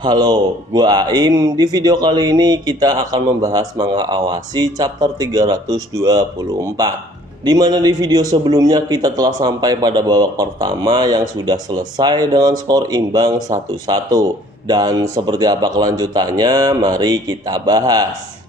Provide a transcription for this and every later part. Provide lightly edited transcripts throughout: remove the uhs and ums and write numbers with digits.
Halo, gua Aim. Di video kali ini kita akan membahas manga Awasi chapter 324. Di mana di video sebelumnya kita telah sampai pada babak pertama yang sudah selesai dengan skor imbang 1-1. Dan seperti apa kelanjutannya, mari kita bahas.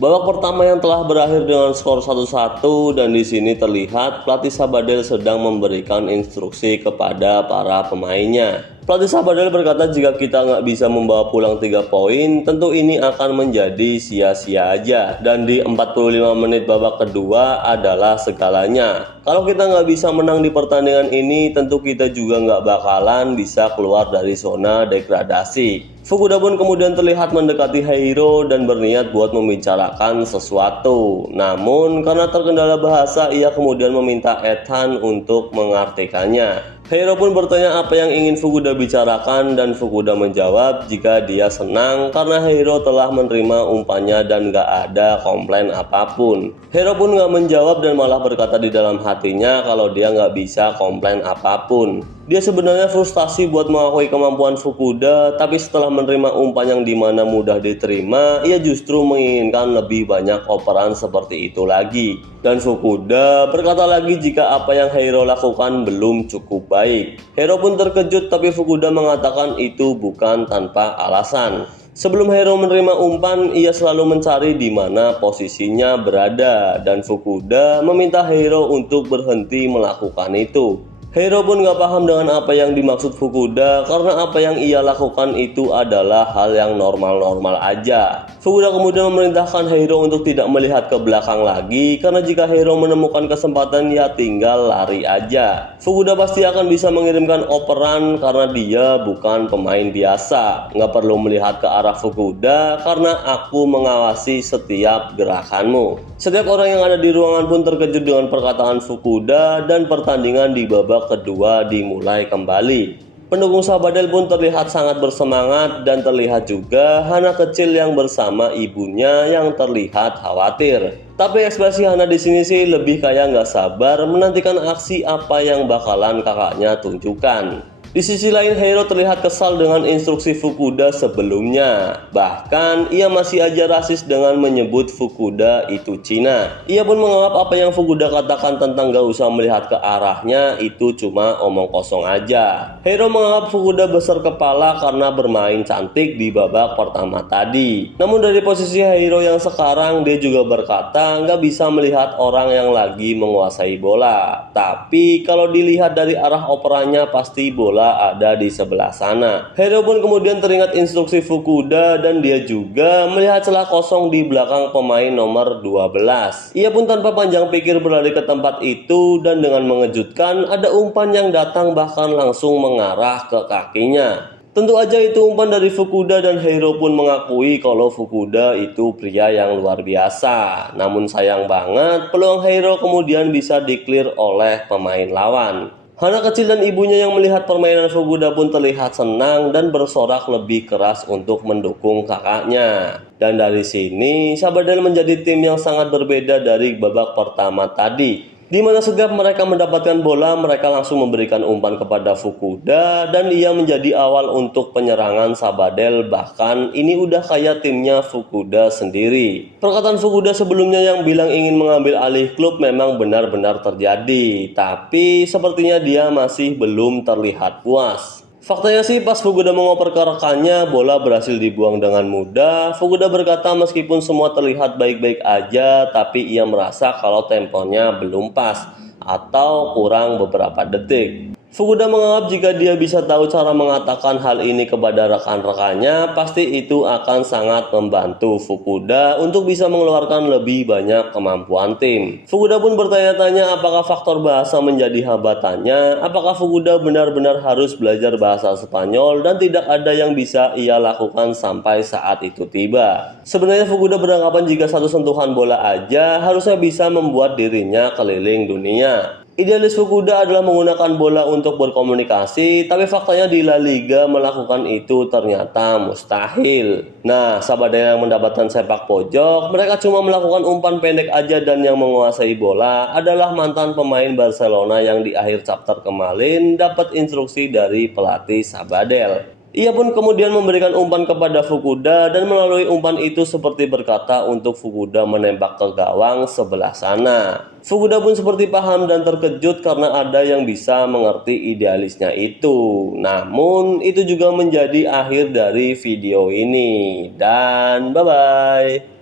Babak pertama yang telah berakhir dengan skor 1-1 dan di sini terlihat pelatih Sabadell sedang memberikan instruksi kepada para pemainnya. Pelatih Sabadell berkata jika kita nggak bisa membawa pulang 3 poin, tentu ini akan menjadi sia-sia aja. Dan di 45 menit babak kedua adalah segalanya. Kalau kita nggak bisa menang di pertandingan ini, tentu kita juga nggak bakalan bisa keluar dari zona degradasi. Fukuda pun kemudian terlihat mendekati Heiro dan berniat buat membicarakan sesuatu. Namun karena terkendala bahasa, ia kemudian meminta Ethan untuk mengartikannya. Heiro pun bertanya apa yang ingin Fukuda bicarakan dan Fukuda menjawab jika dia senang karena Heiro telah menerima umpannya dan gak ada komplain apapun. Heiro pun gak menjawab dan malah berkata di dalam hatinya kalau dia gak bisa komplain apapun. Dia sebenarnya frustasi buat mengakui kemampuan Fukuda, tapi setelah menerima umpan yang dimana mudah diterima, ia justru menginginkan lebih banyak operan seperti itu lagi. Dan Fukuda berkata lagi jika apa yang Heiro lakukan belum cukup baik. Heiro pun terkejut, tapi Fukuda mengatakan itu bukan tanpa alasan. Sebelum Heiro menerima umpan, ia selalu mencari di mana posisinya berada, dan Fukuda meminta Heiro untuk berhenti melakukan itu. Heiro pun gak paham dengan apa yang dimaksud Fukuda karena apa yang ia lakukan itu adalah hal yang normal-normal aja. Fukuda kemudian memerintahkan Heiro untuk tidak melihat ke belakang lagi karena jika Heiro menemukan kesempatan ya tinggal lari aja. Fukuda pasti akan bisa mengirimkan operan karena dia bukan pemain biasa. Gak perlu melihat ke arah Fukuda karena aku mengawasi setiap gerakanmu. Setiap orang yang ada di ruangan pun terkejut dengan perkataan Fukuda dan pertandingan di babak kedua dimulai kembali. Pendukung Sabadell pun terlihat sangat bersemangat dan terlihat juga Hana kecil yang bersama ibunya yang terlihat khawatir. Tapi ekspresi Hana di sini sih lebih kayak nggak sabar menantikan aksi apa yang bakalan kakaknya tunjukkan. Di sisi lain, Heiro terlihat kesal dengan instruksi Fukuda sebelumnya. Bahkan, ia masih aja rasis dengan menyebut Fukuda itu Cina. Ia pun menganggap apa yang Fukuda katakan tentang gak usah melihat ke arahnya itu cuma omong kosong aja. Heiro menganggap Fukuda besar kepala karena bermain cantik di babak pertama tadi. Namun dari posisi Heiro yang sekarang, dia juga berkata gak bisa melihat orang yang lagi menguasai bola. Tapi kalau dilihat dari arah operannya pasti bola ada di sebelah sana. Heiro pun kemudian teringat instruksi Fukuda dan dia juga melihat celah kosong di belakang pemain nomor 12. Ia pun tanpa panjang pikir berlari ke tempat itu dan dengan mengejutkan ada umpan yang datang bahkan langsung mengarah ke kakinya. Tentu aja itu umpan dari Fukuda dan Heiro pun mengakui kalau Fukuda itu pria yang luar biasa. Namun sayang banget peluang Heiro kemudian bisa di-clear oleh pemain lawan. Hana kecil dan ibunya yang melihat permainan Fukuda pun terlihat senang dan bersorak lebih keras untuk mendukung kakaknya. Dan dari sini, Sabadell menjadi tim yang sangat berbeda dari babak pertama tadi. Di mana setiap mereka mendapatkan bola, mereka langsung memberikan umpan kepada Fukuda dan ia menjadi awal untuk penyerangan Sabadell. Bahkan ini udah kayak timnya Fukuda sendiri. Perkataan Fukuda sebelumnya yang bilang ingin mengambil alih klub memang benar-benar terjadi, tapi sepertinya dia masih belum terlihat puas. Faktanya sih pas Fukuda mengoper ke rekannya, bola berhasil dibuang dengan mudah. Fukuda berkata meskipun semua terlihat baik-baik aja, tapi ia merasa kalau temponya belum pas atau kurang beberapa detik. Fukuda menganggap jika dia bisa tahu cara mengatakan hal ini kepada rekan-rekannya, pasti itu akan sangat membantu Fukuda untuk bisa mengeluarkan lebih banyak kemampuan tim. Fukuda pun bertanya-tanya apakah faktor bahasa menjadi hambatannya, apakah Fukuda benar-benar harus belajar bahasa Spanyol dan tidak ada yang bisa ia lakukan sampai saat itu tiba. Sebenarnya Fukuda beranggapan jika satu sentuhan bola aja harusnya bisa membuat dirinya keliling dunia. Idealis Fukuda adalah menggunakan bola untuk berkomunikasi, tapi faktanya di La Liga melakukan itu ternyata mustahil. Nah, Sabadell yang mendapatkan sepak pojok, mereka cuma melakukan umpan pendek aja, dan yang menguasai bola adalah mantan pemain Barcelona yang di akhir chapter kemarin dapat instruksi dari pelatih Sabadell. Ia pun kemudian memberikan umpan kepada Fukuda, dan melalui umpan itu seperti berkata untuk Fukuda menembak ke gawang sebelah sana. Fukuda pun seperti paham dan terkejut karena ada yang bisa mengerti idealisnya itu. Namun itu juga menjadi akhir dari video ini. Dan bye-bye.